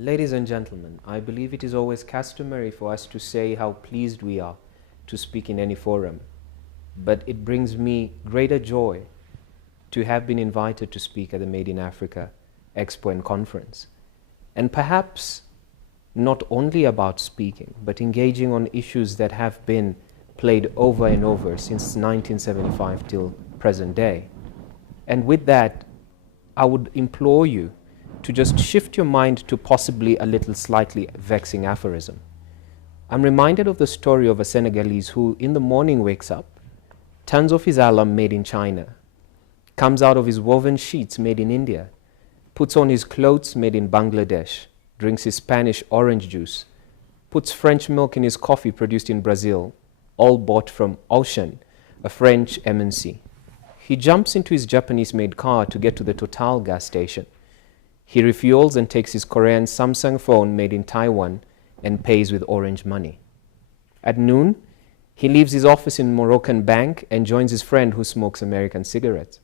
Ladies and gentlemen, I believe it is always customary for us to say how pleased we are to speak in any forum, but it brings me greater joy to have been invited to speak at the Made in Africa Expo and Conference, and perhaps not only about speaking, but engaging on issues that have been played over and over since 1975 till present day. And with that, I would implore you to just shift your mind to possibly a little slightly vexing aphorism. I'm reminded of the story of a Senegalese who in the morning wakes up, turns off his alarm made in China, comes out of his woven sheets made in India, puts on his clothes made in Bangladesh, drinks his Spanish orange juice, puts French milk in his coffee produced in Brazil, all bought from Auchan, a French MNC. He jumps into his Japanese-made car to get to the Total gas station. He refuels and takes his Korean Samsung phone made in Taiwan and pays with orange money. At noon, he leaves his office in Moroccan bank and joins his friend who smokes American cigarettes.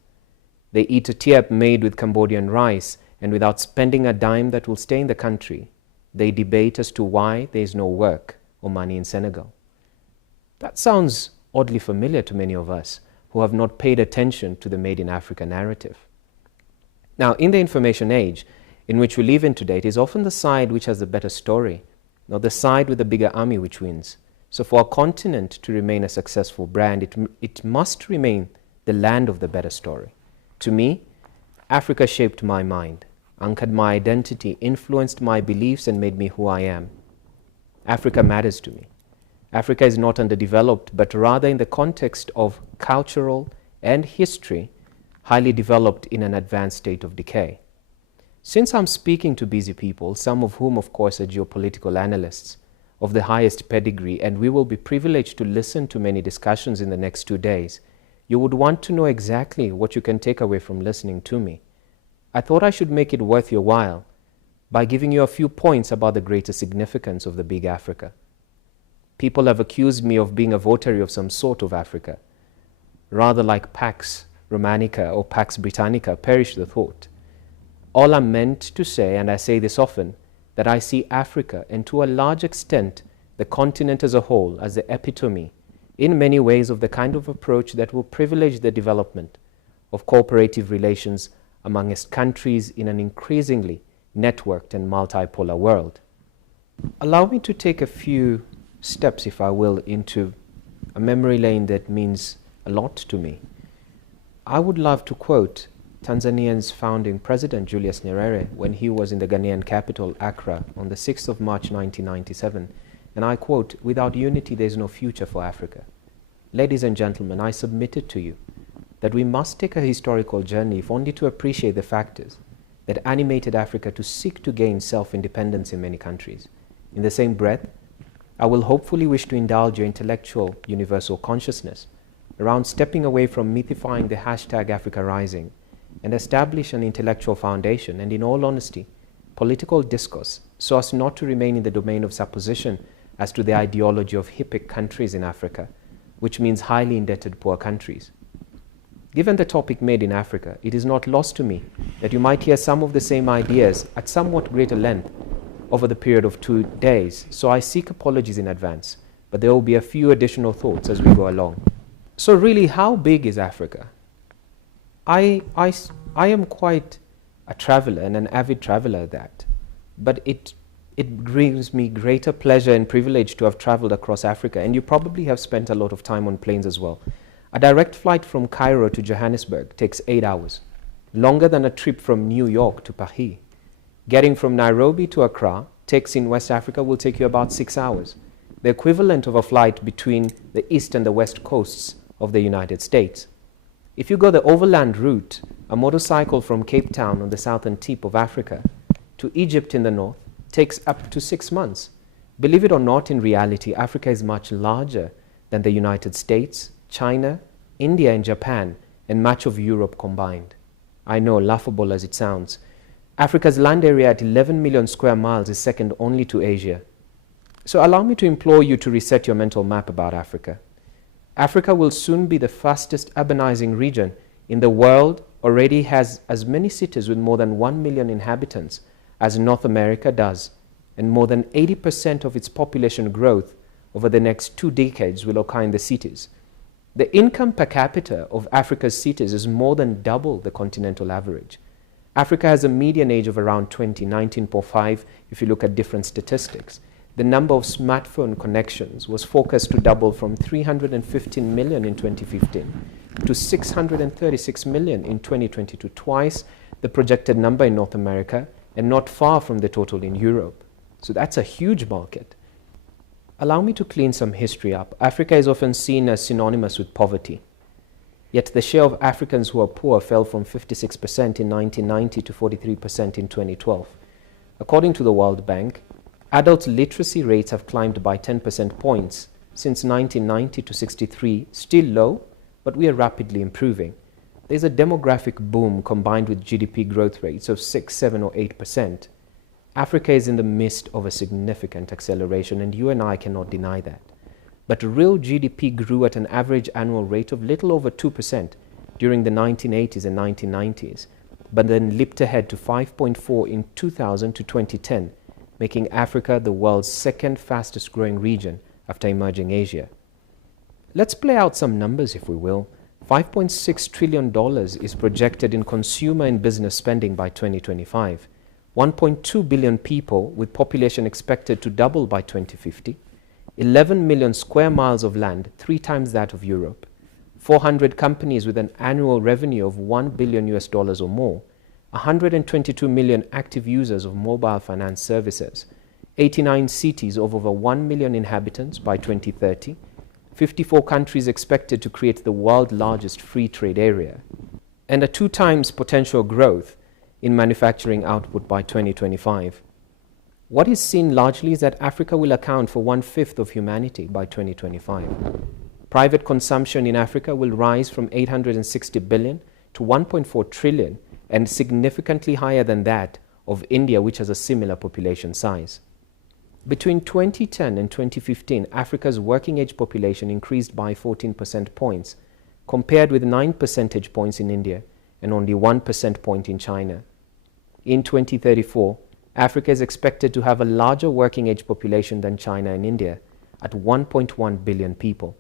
They eat a tiep made with Cambodian rice, and without spending a dime that will stay in the country, they debate as to why there is no work or money in Senegal. That sounds oddly familiar to many of us who have not paid attention to the Made in Africa narrative. Now, in the information age in which we live in today, it is often the side which has the better story, not the side with the bigger army which wins. So for a continent to remain a successful brand, it must remain the land of the better story. To me, Africa shaped my mind, anchored my identity, influenced my beliefs, and made me who I am. Africa matters to me. Africa is not underdeveloped, but rather in the context of cultural and history, highly developed in an advanced state of decay. Since I'm speaking to busy people, some of whom of course are geopolitical analysts of the highest pedigree, and we will be privileged to listen to many discussions in the next 2 days, you would want to know exactly what you can take away from listening to me. I thought I should make it worth your while by giving you a few points about the greater significance of the big Africa. People have accused me of being a votary of some sort of Africa, rather like Pax Romanica or Pax Britannica, perish the thought. All I'm meant to say, and I say this often, that I see Africa, and to a large extent the continent as a whole, as the epitome in many ways of the kind of approach that will privilege the development of cooperative relations amongst countries in an increasingly networked and multipolar world. Allow me to take a few steps, if I will, into a memory lane that means a lot to me. I would love to quote Tanzania's founding president, Julius Nyerere, when he was in the Ghanaian capital, Accra, on the 6th of March, 1997. And I quote, "Without unity, there is no future for Africa." Ladies and gentlemen, I submit it to you that we must take a historical journey, if only to appreciate the factors that animated Africa to seek to gain self-independence in many countries. In the same breath, I will hopefully wish to indulge your intellectual universal consciousness around stepping away from mythifying the hashtag Africa Rising and establish an intellectual foundation and, in all honesty, political discourse, so as not to remain in the domain of supposition as to the ideology of HIPIC countries in Africa, which means highly indebted poor countries. Given the topic Made in Africa, it is not lost to me that you might hear some of the same ideas at somewhat greater length over the period of 2 days, so I seek apologies in advance, but there will be a few additional thoughts as we go along. So really, how big is Africa? I am quite a traveler and an avid traveler at that, but it brings me greater pleasure and privilege to have traveled across Africa, and you probably have spent a lot of time on planes as well. A direct flight from Cairo to Johannesburg takes 8 hours, longer than a trip from New York to Paris. Getting from Nairobi to Accra takes in West Africa will take you about 6 hours, the equivalent of a flight between the east and the west coasts of the United States. If you go the overland route, a motorcycle from Cape Town on the southern tip of Africa to Egypt in the north takes up to 6 months. Believe it or not, in reality, Africa is much larger than the United States, China, India and Japan, and much of Europe combined. I know, laughable as it sounds. Africa's land area at 11 million square miles is second only to Asia. So allow me to implore you to reset your mental map about Africa. Africa will soon be the fastest urbanizing region in the world, already has as many cities with more than 1 million inhabitants as North America does, and more than 80% of its population growth over the next 2 decades will occur in the cities. The income per capita of Africa's cities is more than double the continental average. Africa has a median age of around 19.5 if you look at different statistics. The number of smartphone connections was forecast to double from 315 million in 2015 to 636 million in 2022, twice the projected number in North America and not far from the total in Europe. So that's a huge market. Allow me to clean some history up. Africa is often seen as synonymous with poverty. Yet the share of Africans who are poor fell from 56% in 1990 to 43% in 2012. According to the World Bank, adult literacy rates have climbed by 10% points since 1990 to 63, still low, but we are rapidly improving. There's a demographic boom combined with GDP growth rates of 6, 7, or 8%. Africa is in the midst of a significant acceleration, and you and I cannot deny that. But real GDP grew at an average annual rate of little over 2% during the 1980s and 1990s, but then leaped ahead to 5.4 in 2000 to 2010, making Africa the world's second fastest growing region after emerging Asia. Let's play out some numbers, if we will. $5.6 trillion is projected in consumer and business spending by 2025. 1.2 billion people, with population expected to double by 2050. 11 million square miles of land, 3 times that of Europe. 400 companies with an annual revenue of $1 billion or more. 122 million active users of mobile finance services. 89 cities of over 1 million inhabitants by 2030. 54 countries expected to create the world's largest free trade area. And a 2 times potential growth in manufacturing output by 2025. What is seen largely is that Africa will account for 1/5 of humanity by 2025. Private consumption in Africa will rise from 860 billion to 1.4 trillion, and significantly higher than that of India, which has a similar population size. Between 2010 and 2015, Africa's working age population increased by 14% points, compared with 9 percentage points in India and only 1% point in China. In 2034, Africa is expected to have a larger working age population than China and India, at 1.1 billion people.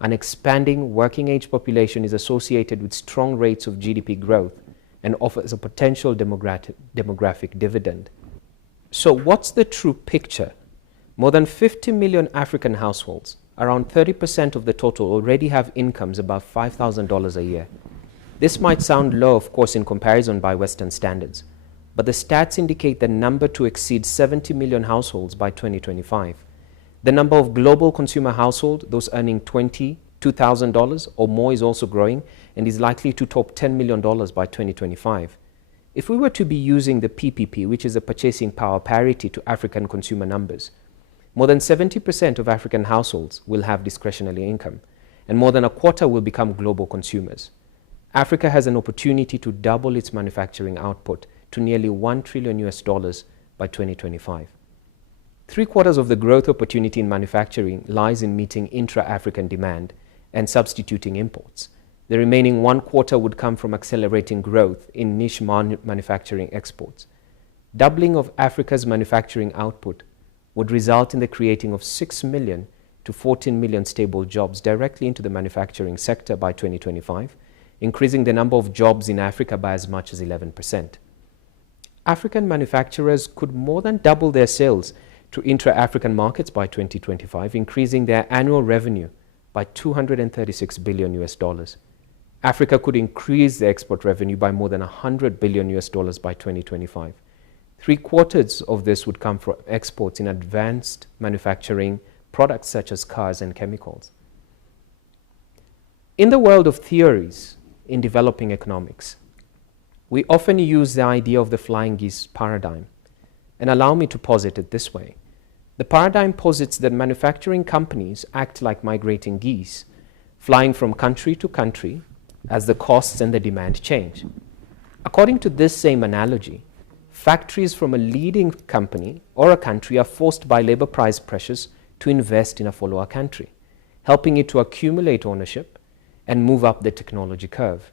An expanding working age population is associated with strong rates of GDP growth and offers a potential demographic dividend. So what's the true picture? More than 50 million African households, around 30% of the total, already have incomes above $5,000 a year. This might sound low, of course, in comparison by Western standards, but the stats indicate the number to exceed 70 million households by 2025. The number of global consumer households, those earning $22,000 or more, is also growing and is likely to top $10 million by 2025. If we were to be using the PPP, which is a purchasing power parity to African consumer numbers, more than 70% of African households will have discretionary income, and more than a quarter will become global consumers. Africa has an opportunity to double its manufacturing output to nearly $1 trillion by 2025. 3/4 of the growth opportunity in manufacturing lies in meeting intra-African demand and substituting imports. The remaining 1/4 would come from accelerating growth in niche manufacturing exports. Doubling of Africa's manufacturing output would result in the creating of 6 million to 14 million stable jobs directly into the manufacturing sector by 2025, increasing the number of jobs in Africa by as much as 11%. African manufacturers could more than double their sales to intra-African markets by 2025, increasing their annual revenue by $236 billion. Africa could increase their export revenue by more than $100 billion by 2025. 3/4 of this would come from exports in advanced manufacturing products such as cars and chemicals. In the world of theories in developing economics, we often use the idea of the flying geese paradigm, and allow me to posit it this way. The paradigm posits that manufacturing companies act like migrating geese, flying from country to country as the costs and the demand change. According to this same analogy, factories from a leading company or a country are forced by labor price pressures to invest in a follower country, helping it to accumulate ownership and move up the technology curve.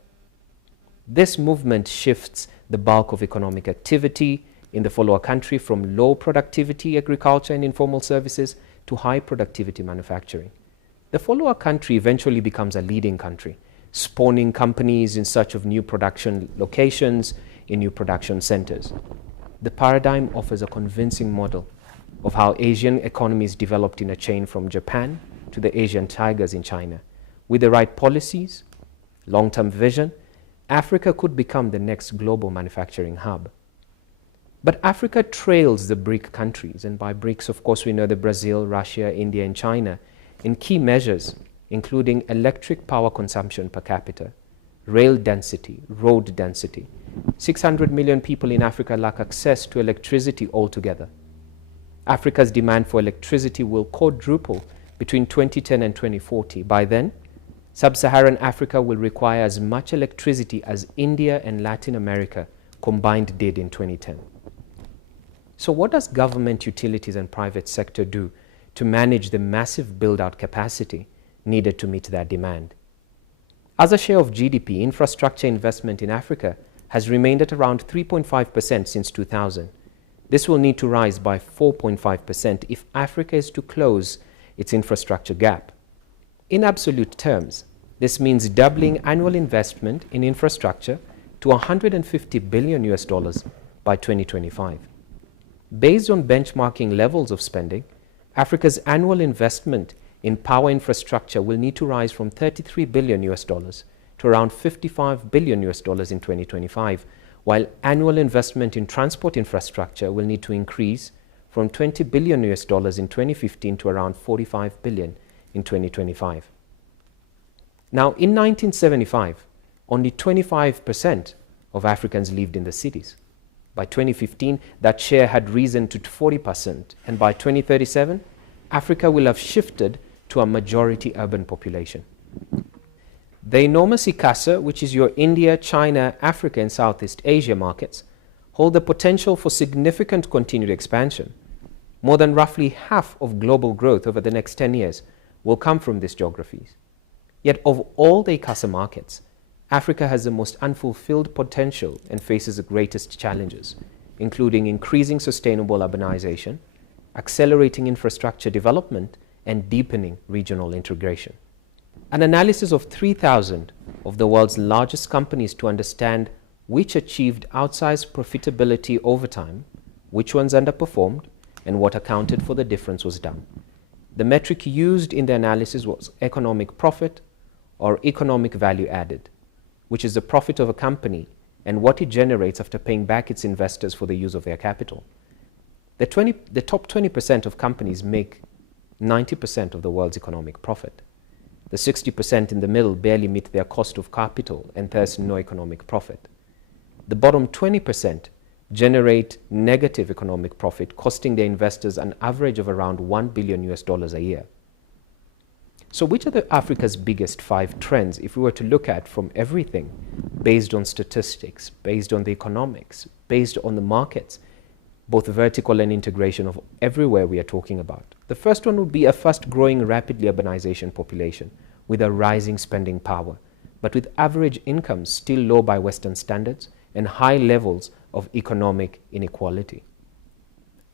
This movement shifts the bulk of economic activity, in the follower country from low productivity agriculture and informal services to high productivity manufacturing. The follower country eventually becomes a leading country, spawning companies in search of new production locations in new production centers. The paradigm offers a convincing model of how Asian economies developed in a chain from Japan to the Asian tigers in China. With the right policies, long-term vision, Africa could become the next global manufacturing hub. But Africa trails the BRIC countries, and by BRICS, of course, we know the Brazil, Russia, India, and China, in key measures, including electric power consumption per capita, rail density, road density. 600 million people in Africa lack access to electricity altogether. Africa's demand for electricity will quadruple between 2010 and 2040. By then, Sub-Saharan Africa will require as much electricity as India and Latin America combined did in 2010. So what does government, utilities, and private sector do to manage the massive build-out capacity needed to meet that demand? As a share of GDP, infrastructure investment in Africa has remained at around 3.5% since 2000. This will need to rise by 4.5% if Africa is to close its infrastructure gap. In absolute terms, this means doubling annual investment in infrastructure to $150 billion by 2025. Based on benchmarking levels of spending, Africa's annual investment in power infrastructure will need to rise from $33 billion to around $55 billion in 2025, while annual investment in transport infrastructure will need to increase from $20 billion in 2015 to around $45 billion in 2025. Now, in 1975, only 25% of Africans lived in the cities. By 2015, that share had risen to 40%, and by 2037, Africa will have shifted to a majority urban population. The enormous ICASA, which is your India, China, Africa, and Southeast Asia markets, hold the potential for significant continued expansion. More than roughly half of global growth over the next 10 years will come from these geographies. Yet of all the ICASA markets, Africa has the most unfulfilled potential and faces the greatest challenges, including increasing sustainable urbanization, accelerating infrastructure development, and deepening regional integration. An analysis of 3,000 of the world's largest companies to understand which achieved outsized profitability over time, which ones underperformed, and what accounted for the difference was done. The metric used in the analysis was economic profit or economic value added, which is the profit of a company and what it generates after paying back its investors for the use of their capital. The top 20% of companies make 90% of the world's economic profit. The 60% in the middle barely meet their cost of capital and thus no economic profit. The bottom 20% generate negative economic profit, costing their investors an average of around $1 billion a year. So which are Africa's biggest 5 trends if we were to look at from everything based on statistics, based on the economics, based on the markets, both vertical and integration of everywhere we are talking about? The first one would be a fast-growing, rapidly urbanization population with a rising spending power, but with average incomes still low by Western standards and high levels of economic inequality.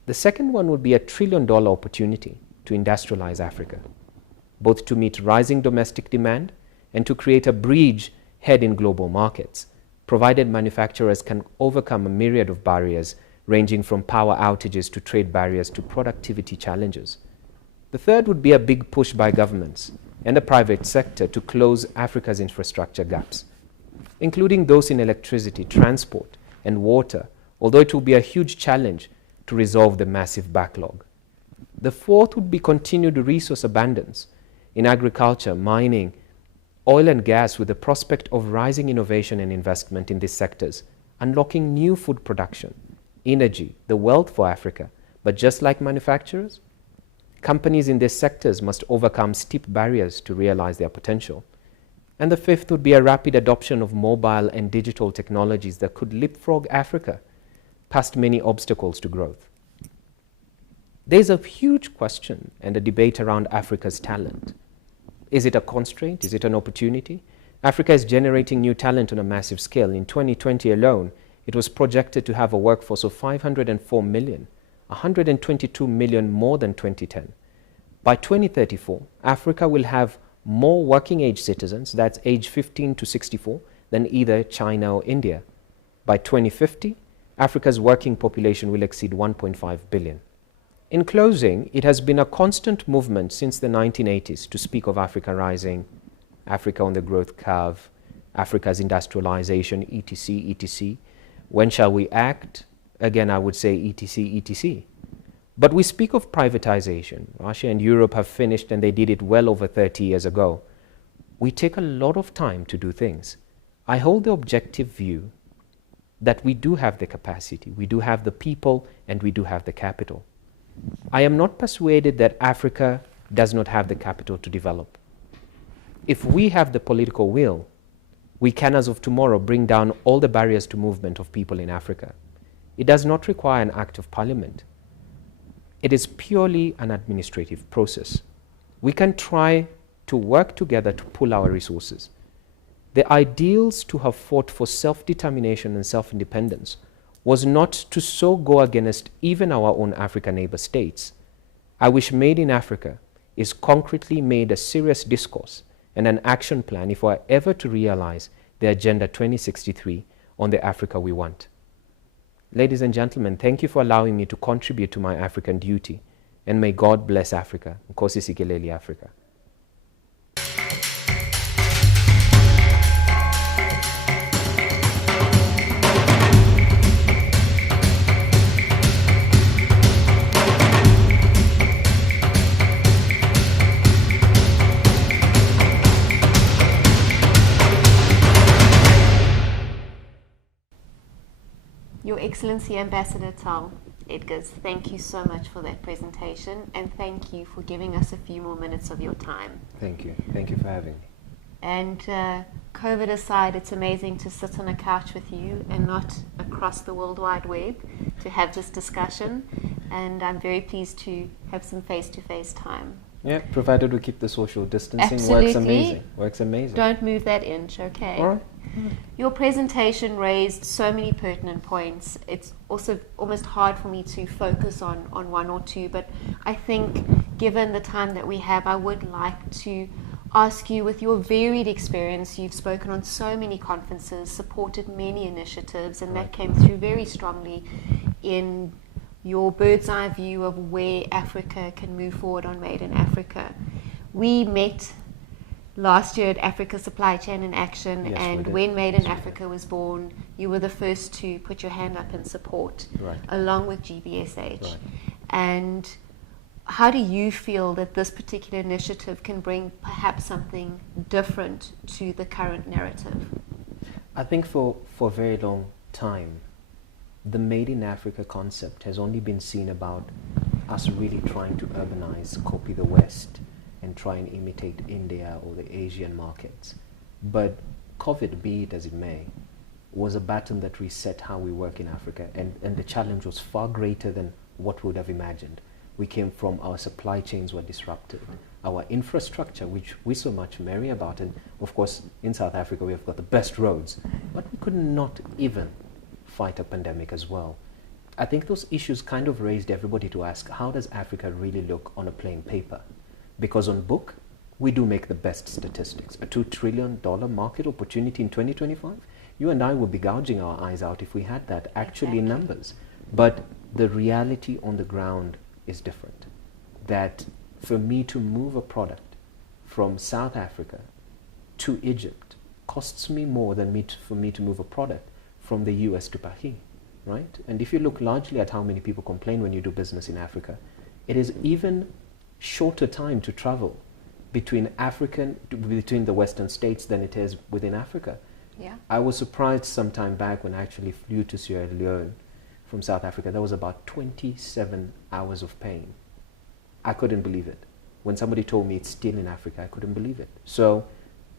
The second one would be a $1 trillion opportunity to industrialize Africa, both to meet rising domestic demand and to create a bridgehead in global markets, provided manufacturers can overcome a myriad of barriers ranging from power outages to trade barriers to productivity challenges. The third would be a big push by governments and the private sector to close Africa's infrastructure gaps, including those in electricity, transport, and water, although it will be a huge challenge to resolve the massive backlog. The fourth would be continued resource abundance in agriculture, mining, oil and gas, with the prospect of rising innovation and investment in these sectors, unlocking new food production, energy, the wealth for Africa. But just like manufacturers, companies in these sectors must overcome steep barriers to realize their potential. And the fifth would be a rapid adoption of mobile and digital technologies that could leapfrog Africa past many obstacles to growth. There's a huge question and a debate around Africa's talent. Is it a constraint? Is it an opportunity? Africa is generating new talent on a massive scale. In 2020 alone, it was projected to have a workforce of 504 million, 122 million more than 2010. By 2034, Africa will have more working age citizens, that's age 15 to 64, than either China or India. By 2050, Africa's working population will exceed 1.5 billion. In closing, it has been a constant movement since the 1980s to speak of Africa rising, Africa on the growth curve, Africa's industrialization, etc., etc. When shall we act? Again, I would say etc., etc. But we speak of privatization. Russia and Europe have finished, and they did it well over 30 years ago. We take a lot of time to do things. I hold the objective view that we do have the capacity, we do have the people, and we do have the capital. I am not persuaded that Africa does not have the capital to develop. If we have the political will, we can, as of tomorrow, bring down all the barriers to movement of people in Africa. It does not require an act of parliament. It is purely an administrative process. We can try to work together to pool our resources. The ideals to have fought for self-determination and self-independence was not to so go against even our own African neighbor states. I wish Made in Africa is concretely made a serious discourse and an action plan if we are ever to realize the Agenda 2063 on the Africa we want. Ladies and gentlemen, thank you for allowing me to contribute to my African duty, and may God bless Africa. Nkosi sikeleli Africa. Your Excellency Ambassador Tal, Edgars, thank you so much for that presentation, and thank you for giving us a few more minutes of your time. Thank you. Thank you for having me. And COVID aside, it's amazing to sit on a couch with you and not across the World Wide Web to have this discussion, and I'm very pleased to have some face-to-face time. Yeah, provided we keep the social distancing. Absolutely. Works amazing. Works amazing. Don't move that inch, okay? All right. Your presentation raised so many pertinent points. It's also almost hard for me to focus on one or two, but I think given the time that we have, I would like to ask you, with your varied experience, you've spoken on so many conferences, supported many initiatives, and that came through very strongly in your bird's eye view of where Africa can move forward on Made in Africa. We met last year at Africa Supply Chain in Action, yes, and when Made in Africa was born, you were the first to put your hand up in support, along with GBSH. Right. And how do you feel that this particular initiative can bring perhaps something different to the current narrative? I think for a very long time, the Made in Africa concept has only been seen about us really trying to urbanize, copy the West, and try and imitate India or the Asian markets. But COVID, be it as it may, was a baton that reset how we work in Africa, and the challenge was far greater than what we would have imagined. We came from, our supply chains were disrupted, our infrastructure, which we so much merry about, and of course in South Africa we have got the best roads, but we could not even fight a pandemic as well. I think those issues kind of raised everybody to ask, how does Africa really look on a plain paper? Because on book, we do make the best statistics. A $2 trillion market opportunity in 2025, you and I would be gouging our eyes out if we had that actually in numbers. But the reality on the ground is different. That for me to move a product from South Africa to Egypt costs me more than for me to move a product from the US to Paris, right? And if you look largely at how many people complain when you do business in Africa, it is even shorter time to travel between the Western states than it is within Africa. Yeah. I was surprised some time back when I actually flew to Sierra Leone from South Africa. That was about 27 hours of pain. I couldn't believe it. When somebody told me it's still in Africa, I couldn't believe it. So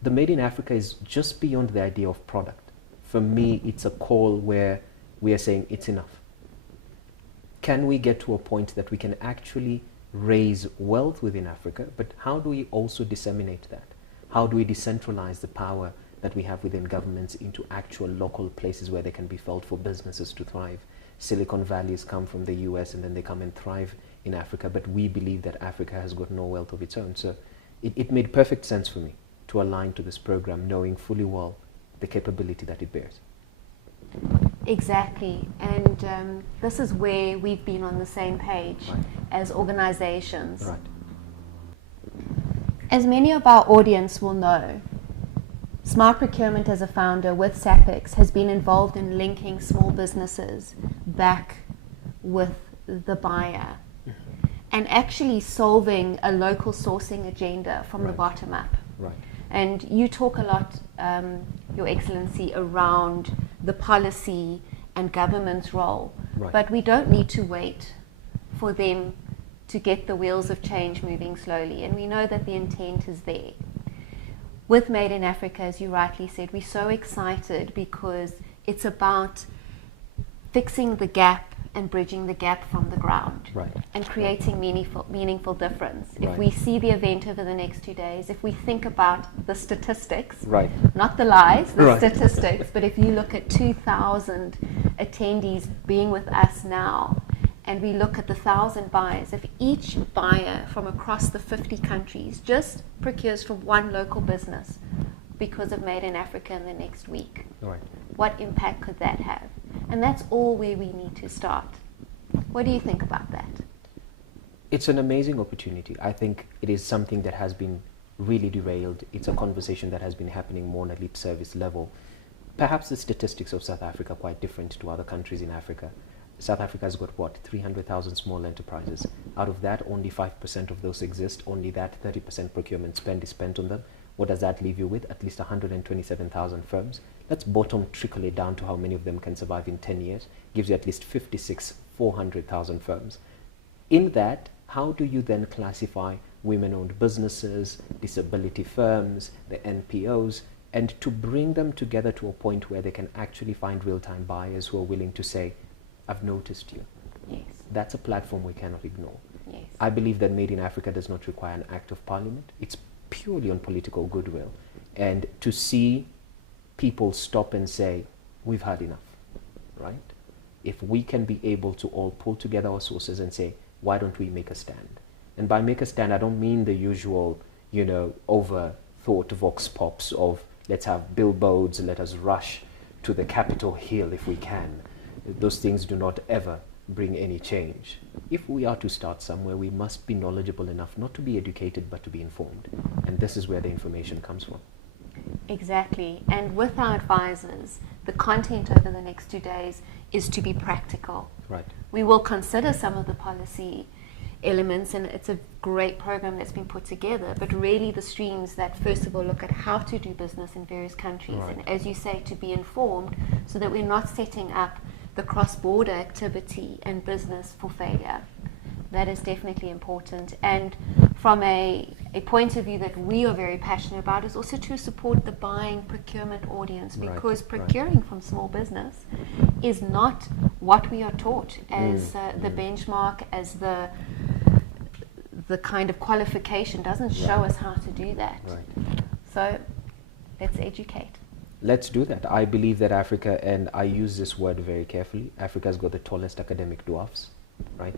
the Made in Africa is just beyond the idea of product. For me, it's a call where we are saying it's enough. Can we get to a point that we can actually raise wealth within Africa, but how do we also disseminate that? How do we decentralize the power that we have within governments into actual local places where they can be felt for businesses to thrive. Silicon Valleys come from the US and then they come and thrive in Africa, but we believe that Africa has got no wealth of its own. So it made perfect sense for me to align to this program, knowing fully well the capability that it bears. Exactly, and this is where we've been on the same page as organizations. Right. As many of our audience will know, Smart Procurement as a founder with SAPEX has been involved in linking small businesses back with the buyer and actually solving a local sourcing agenda from the bottom up. Right. And you talk a lot, Your Excellency, around the policy and government's role. Right. But we don't need to wait for them to get the wheels of change moving slowly. And we know that the intent is there. With Made in Africa, as you rightly said, we're so excited because it's about fixing the gap and bridging the gap from the ground, and creating meaningful difference. If we see the event over the next 2 days, if we think about the statistics, not the lies, the statistics, but if you look at 2,000 attendees being with us now, and we look at the 1,000 buyers, if each buyer from across the 50 countries just procures from one local business because of Made in Africa in the next week, what impact could that have? And that's all where we need to start. What do you think about that? It's an amazing opportunity. I think it is something that has been really derailed. It's a conversation that has been happening more on a lip service level. Perhaps the statistics of South Africa are quite different to other countries in Africa. South Africa has got, what, 300,000 small enterprises. Out of that, only 5% of those exist. Only that 30% procurement spend is spent on them. What does that leave you with? At least 127,000 firms. Let's bottom trickle it down to how many of them can survive in 10 years. Gives you at least 400,000 firms. In that, how do you then classify women-owned businesses, disability firms, the NPOs, and to bring them together to a point where they can actually find real-time buyers who are willing to say, I've noticed you. Yes. That's a platform we cannot ignore. Yes. I believe that Made in Africa does not require an act of parliament. It's purely on political goodwill. And to see people stop and say, we've had enough, right? If we can be able to all pull together our sources and say, why don't we make a stand? And by make a stand, I don't mean the usual, overthought vox pops of let's have billboards, let us rush to the Capitol Hill if we can. Those things do not ever bring any change. If we are to start somewhere, we must be knowledgeable enough not to be educated, but to be informed. And this is where the information comes from. Exactly. And with our advisors, the content over the next 2 days is to be practical. Right. We will consider some of the policy elements, and it's a great program that's been put together, but really the streams that first of all look at how to do business in various countries, and as you say, to be informed so that we're not setting up the cross-border activity and business for failure. That is definitely important. And from a point of view that we are very passionate about is also to support the buying procurement audience, because procuring from small business is not what we are taught as the benchmark, as the kind of qualification doesn't show us how to do that. So let's educate. Let's do that. I believe that Africa, and I use this word very carefully, Africa's got the tallest academic dwarfs, right?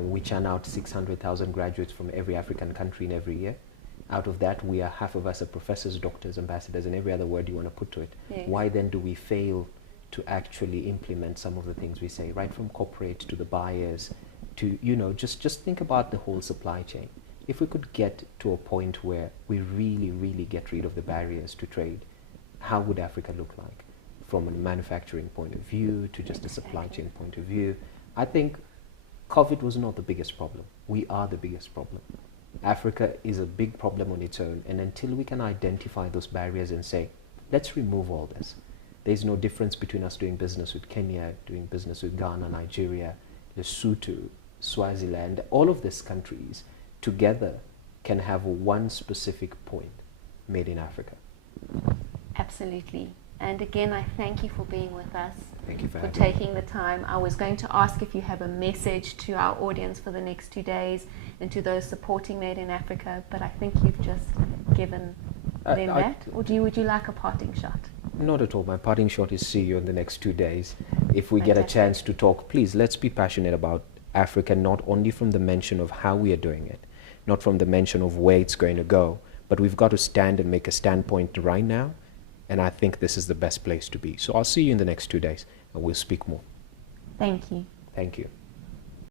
We churn out 600,000 graduates from every African country in every year. Out of that, half of us are professors, doctors, ambassadors, and every other word you want to put to it. Yes. Why then do we fail to actually implement some of the things we say, right from corporate to the buyers, to, just think about the whole supply chain. If we could get to a point where we really, really get rid of the barriers to trade, how would Africa look like? From a manufacturing point of view to just a supply chain point of view. I think COVID was not the biggest problem. We are the biggest problem. Africa is a big problem on its own, and until we can identify those barriers and say, let's remove all this. There's no difference between us doing business with Kenya, doing business with Ghana, Nigeria, Lesotho, Swaziland. All of these countries together can have one specific point: Made in Africa. Absolutely. And again, I thank you for being with us. Thank you for taking the time. I was going to ask if you have a message to our audience for the next 2 days and to those supporting Made in Africa, but I think you've just given than that? Or would you like a parting shot? Not at all. My parting shot is see you in the next 2 days. If we get a chance to talk, please, let's be passionate about Africa, not only from the mention of how we are doing it, not from the mention of where it's going to go, but we've got to stand and make a standpoint right now, and I think this is the best place to be. So I'll see you in the next 2 days, and we'll speak more. Thank you. Thank you.